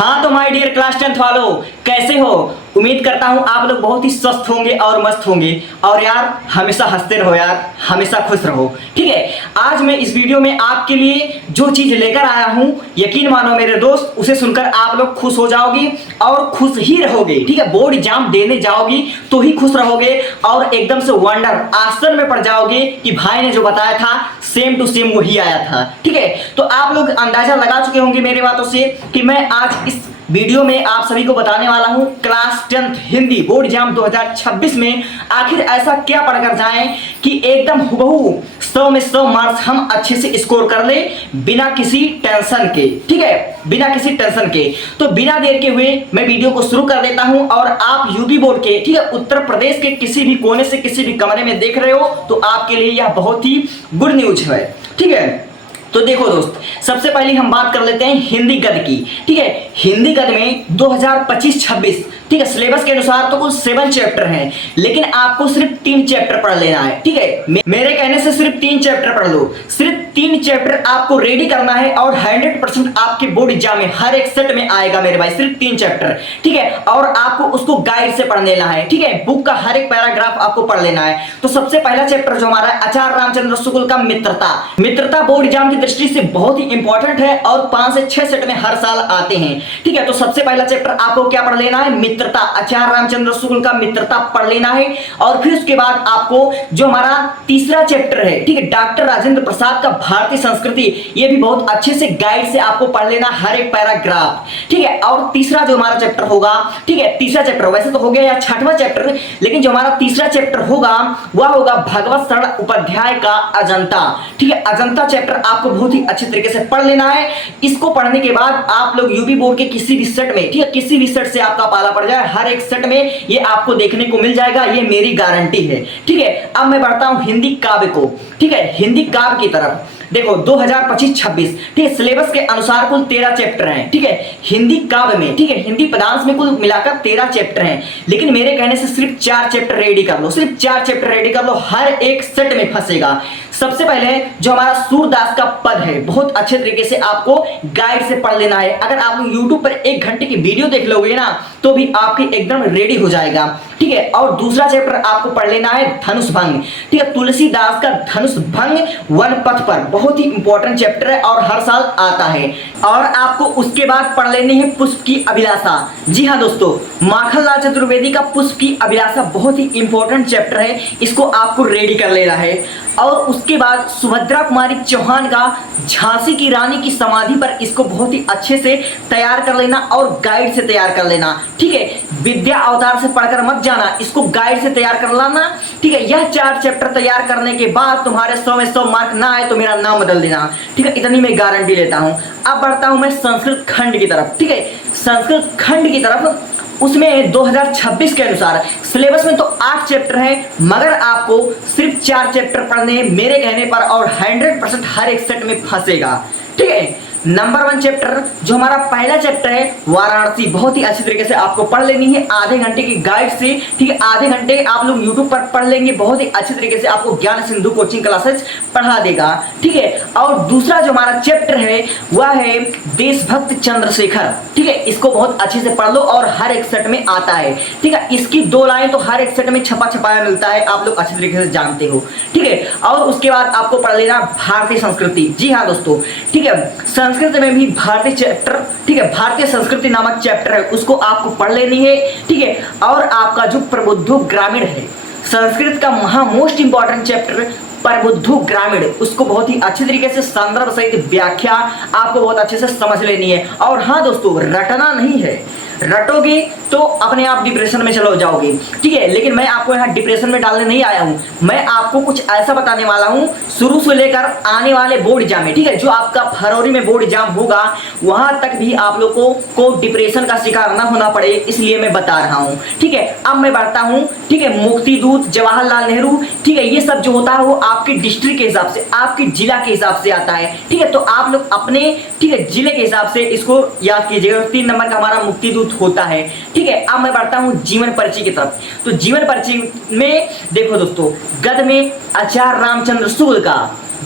हाँ तो my dear class 10th वालों, कैसे हो? उम्मीद करता हूँ आप लोग बहुत ही स्वस्थ होंगे और मस्त होंगे। और यार हमेशा हंसते रहो यार, हमेशा खुश रहो। ठीक है, आज मैं इस वीडियो में आपके लिए जो चीज लेकर आया हूँ, यकीन मानो मेरे दोस्त, उसे सुनकर आप लोग खुश हो जाओगे और खुश ही रहोगे। ठीक है, बोर्ड एग्जाम देने जाओगी तो ही खुश रहोगे और एकदम से वंडर आश्चर्य में पड़ जाओगे कि भाई ने जो बताया था सेम टू सेम वही आया था। ठीक है, तो आप लोग अंदाजा लगा चुके होंगे मेरी बातों से कि मैं आज इस वीडियो में आप सभी को बताने वाला हूं class 10th Hindi board exam 2026 में आखिर ऐसा क्या पढ़कर जाएं कि एकदम हुबहू 100 में 100 मार्क्स हम अच्छे से स्कोर कर ले बिना किसी टेंशन के। ठीक है, बिना किसी टेंशन के। तो बिना देर के हुए मैं वीडियो को शुरू कर देता हूं। और आप यूपी बोर्ड के, ठीक है, उत्तर प्रदेश के किसी भी कोने से किसी भी कमरे में देख रहे हो तो आपके लिए यह बहुत ही गुड न्यूज है। ठीक है, तो देखो दोस्त, सबसे पहले हम बात कर लेते हैं हिंदी गद्य की। ठीक है, हिंदी गद्य में 2025-26, ठीक है, सिलेबस के अनुसार तो कुल 7 चैप्टर हैं, लेकिन आपको सिर्फ 3 चैप्टर पढ़ लेना है। ठीक है, मेरे कहने से सिर्फ 3 चैप्टर पढ़ लो, सिर्फ 3 चैप्टर आपको रेडी करना है और 100% आपके बोर्ड एग्जाम में हर एक सेट में आएगा मेरे भाई, सिर्फ 3 चैप्टर। ठीक है, और आपको उसको गाइड से पढ़ लेना है। ठीक है, बुक का हर एक पैराग्राफ आपको पढ़ लेना है। तो सबसे पहला चैप्टर जो हमारा आचार्य रामचंद्र शुक्ल का मित्रता बोर्ड एग्जाम की दृष्टि से बहुत ही इंपॉर्टेंट है और 5 से 6 सेट में हर साल आते हैं। ठीक है, तो सबसे पहला चैप्टर आपको क्या पढ़ लेना है? मित्रता, आचार्य रामचंद्र शुक्ल का मित्रता पढ़ लेना है। और फिर उसके बाद आपको जो हमारा तीसरा चैप्टर है, ठीक है, डॉक्टर राजेंद्र प्रसाद का भारतीय संस्कृति, ये भी बहुत अच्छे से गाइड से आपको पढ़ लेना हर एक पैराग्राफ। ठीक है, और तीसरा जो हमारा चैप्टर होगा, ठीक है, तीसरा चैप्टर वैसे तो हो गया या 6वां चैप्टर, लेकिन जो हमारा तीसरा चैप्टर होगा वह होगा भगवत शरण उपाध्याय का अजंता। ठीक है, अजंता चैप्टर आपको बहुत ही अच्छे तरीके से पढ़ लेना है। इसको पढ़ने के बाद आप लोग यूपी बोर्ड के किसी भी सेट में, ठीक है, किसी भी सेट से आपका पाला पड़ जाए, हर एक सेट में ये आपको देखने को मिल जाएगा, ये मेरी गारंटी है। ठीक है, अब मैं बढ़ता हूं हिंदी काव्य को। ठीक है, हिंदी काव्य की तरफ देखो 2025-26, ठीक है, सिलेबस के अनुसार कुल 13 चैप्टर हैं। ठीक है, हिंदी काव्य में, ठीक है, हिंदी पदांश में कुल मिलाकर 13 चैप्टर हैं, लेकिन मेरे कहने से सिर्फ 4 चैप्टर रेडी कर लो, सिर्फ 4 चैप्टर रेडी कर लो, हर एक सेट में फंसेगा। सबसे पहले जो हमारा सूरदास का पद है, बहुत अच्छे तरीके से आपको गाइड से पढ़ लेना है। अगर आप लोग YouTube पर 1 घंटे की वीडियो देख लोगे ना तो भी आपकी एकदम रेडी हो जाएगा। ठीक है, और दूसरा चैप्टर आपको पढ़ लेना है धनुष भंग। ठीक है, तुलसीदास का धनुष भंग वन पथ पर, बहुत ही इंपॉर्टेंट चैप्टर है और हर साल आता है। और आपको उसके बाद पढ़ लेनी है पुष्प की अभिलाषा। जी हाँ दोस्तों, माखनलाल चतुर्वेदी का पुष्प की अभिलाषा बहुत ही इंपॉर्टेंट चैप्टर है, इसको आपको रेडी कर लेना है। और उसके बाद सुभद्रा कुमारी चौहान का झांसी की रानी की समाधि पर, इसको बहुत ही अच्छे से तैयार कर लेना और गाइड से तैयार कर लेना। ठीक है, विद्या अवतार से पढ़कर मत जाना, इसको गाइड से तैयार कर लाना। ठीक है, यह 4 चैप्टर तैयार करने के बाद तुम्हारे 100 में 100 मार्क ना आए तो मेरा नाम बदल देना। ठीक है, इतनी मैं गारंटी लेता हूं। अब बढ़ता हूं मैं संस्कृत खंड की तरफ। ठीक है, संस्कृत खंड की तरफ, उसमें 2026 के अनुसार सिलेबस में तो 8 चैप्टर है, मगर आपको सिर्फ 4 चैप्टर पढ़ने हैं मेरे कहने पर और 100% हर एक सेट में फंसेगा। ठीक है, नंबर 1 चैप्टर जो हमारा पहला चैप्टर है वाराणसी, बहुत ही अच्छी तरीके से आपको पढ़ लेनी है आधे घंटे की गाइड से। ठीक है, आधे घंटे आप लोग YouTube पर पढ़ लेंगे, बहुत ही अच्छी तरीके से आपको ज्ञान सिंधु कोचिंग क्लासेस पढ़ा देगा। ठीक है, और दूसरा जो हमारा चैप्टर है वह है देशभक्त चंद्रशेखर। ठीक है, इसको बहुत अच्छे से पढ़ लो और हर एक सेट में आता है। ठीक है, इसकी 2 लाइन तो हर एक सेट में छपा छपाया मिलता है, आप लोग अच्छी तरीके से जानते हो। ठीक है, और उसके बाद आपको पढ़ लेना भारतीय संस्कृति। जी हाँ दोस्तों, ठीक है, संस्कृत में भी भारतीय चैप्टर, ठीक है, भारतीय संस्कृति नामक चैप्टर है, उसको आपको पढ़ लेनी है। ठीक है, और आपका जो प्रबुद्धो ग्रामीण है, संस्कृत का मोस्ट इंपॉर्टेंट चैप्टर प्रबुद्धो ग्रामीण, उसको बहुत ही अच्छे तरीके से संदर्भ सहित व्याख्या आपको बहुत अच्छे से समझ लेनी है। और हाँ दोस्तों, रटना नहीं है, रटोगे तो अपने आप डिप्रेशन में चलो जाओगे। ठीक है, लेकिन मैं आपको यहाँ डिप्रेशन में डालने नहीं आया हूँ, मैं आपको कुछ ऐसा बताने वाला हूँ शुरू से लेकर आने वाले बोर्ड एग्जाम में, ठीक है, जो आपका फरवरी में बोर्ड एग्जाम होगा वहां तक भी आप लोगों को डिप्रेशन का शिकार ना होना पड़े, इसलिए मैं बता रहा हूँ। ठीक है, अब मैं बढ़ता हूँ। ठीक है, मुक्ति दूत, जवाहरलाल नेहरू, ठीक है, ये सब जो होता है वो आपके डिस्ट्रिक्ट के हिसाब से, आपके जिला के हिसाब से आता है। ठीक है, तो आप लोग अपने, ठीक है, जिले के हिसाब से इसको याद कीजिएगा। 3 नंबर का हमारा मुक्ति दूत होता है। ठीक है, अब मैं बढ़ता हूं जीवन परिचय की तरफ। तो जीवन परिचय में देखो दोस्तों, गद्य में आचार्य रामचंद्र शुक्ल का,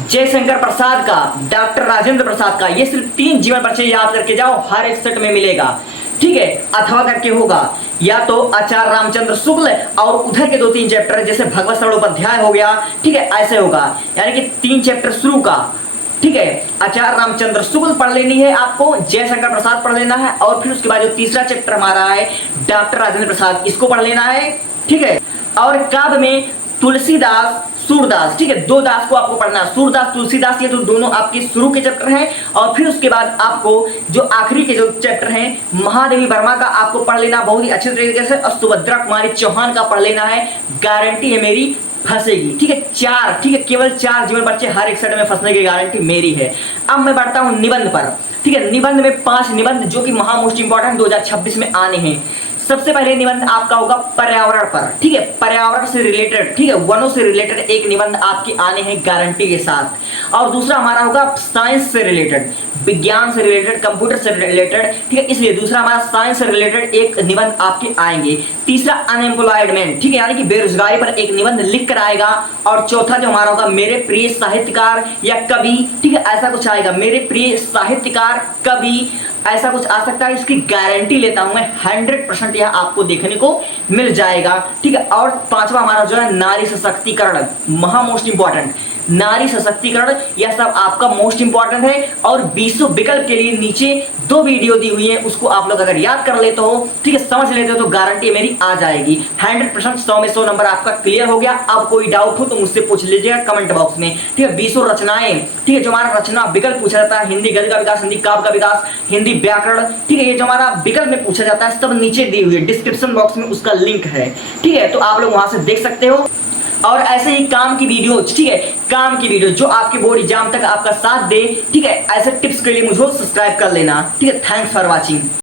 जयशंकर प्रसाद का, डॉक्टर राजेंद्र प्रसाद का, ये सिर्फ 3 जीवन परिचय याद करके जाओ, हर एक सेट में मिलेगा। ठीक है, अथवा करके होगा, या तो आचार्य रामचंद्र शुक्ल और उधर के 2-3 चैप्टर जैसे भगवत सरोपाध्याय हो गया। ठीक है, ऐसे होगा, यानी कि 3 चैप्टर शुरू का। ठीक है, आचार्य रामचंद्र शुक्ल पढ़ लेनी है आपको, जयशंकर प्रसाद पढ़ लेना है, और फिर उसके बाद जो तीसरा चैप्टर हमारा है डॉक्टर राजेंद्र प्रसाद, इसको पढ़ लेना है। ठीक है, और काव्य में तुलसीदास, सूरदास। ठीक है, 2 दास को आपको पढ़ना है, सूरदास तुलसीदास, ये तो दोनों आपके शुरू के चैप्टर हैं। और फिर उसके बाद आपको जो आखिरी के जो चैप्टर हैं महादेवी वर्मा का आपको पढ़ लेना बहुत ही अच्छे तरीके से, और सुभद्रा कुमारी चौहान का पढ़ लेना है, गारंटी है मेरी फंसेगी। ठीक है, 4, ठीक है, केवल 4 जीवन परिचय हर एक सेट में फंसने की गारंटी मेरी है। अब मैं बढ़ता हूं निबंध पर। ठीक है, निबंध में 5 निबंध जो कि महा मोस्ट इंपॉर्टेंट 2026 में आने हैं। सबसे पहले निबंध आपका होगा पर्यावरण पर। ठीक है, पर्यावरण से रिलेटेड, ठीक है, वनों से रिलेटेड एक निबंध आपके आने हैं गारंटी के साथ। और दूसरा हमारा होगा साइंस से रिलेटेड, विज्ञान से रिलेटेड, कंप्यूटर से रिलेटेड। ठीक है, इसलिए दूसरा हमारा साइंस से रिलेटेड एक निबंध आपके आएंगे। तीसरा अनएम्प्लॉयमेंट, ठीक है, यानी कि बेरोजगारी पर एक निबंध लिख कर आएगा। और चौथा जो हमारा होगा मेरे प्रिय साहित्यकार या कवि, ठीक है, ऐसा कुछ आएगा, मेरे प्रिय साहित्यकार कवि, ऐसा कुछ आ सकता है। इसकी गारंटी लेता हूं मैं, 100% यह आपको देखने को मिल जाएगा। ठीक है, और 5वां हमारा जो है नारी सशक्तिकरण, महा मोस्ट इंपॉर्टेंट, नारी सशक्तिकरण, यह सब आपका मोस्ट इंपॉर्टेंट है। और 20 विकल्प के लिए नीचे 2 वीडियो दी हुई है, उसको आप लोग अगर याद कर लेते हो, ठीक है, समझ लेते हो, तो गारंटी मेरी आ जाएगी 100%। 100 में 100 नंबर आपका क्लियर हो गया। अब कोई डाउट हो तो मुझसे पूछ लीजिएगा कमेंट बॉक्स में। ठीक है, 20 रचनाएं, ठीक है, जो हमारा रचना विकल्प पूछा जाता है, हिंदी गद्य का विकास, हिंदी काव्य का विकास, हिंदी व्याकरण, ठीक है, ये जो हमारा विकल्प में पूछा जाता है सब नीचे दी हुई है, डिस्क्रिप्शन बॉक्स में उसका लिंक है। ठीक है, तो आप लोग वहां से देख सकते हो। और ऐसे ही काम की वीडियो, ठीक है, काम की वीडियो जो आपके बोर्ड एग्जाम तक आपका साथ दे, ठीक है, ऐसे टिप्स के लिए मुझे सब्सक्राइब कर लेना। ठीक है, थैंक्स फॉर वॉचिंग।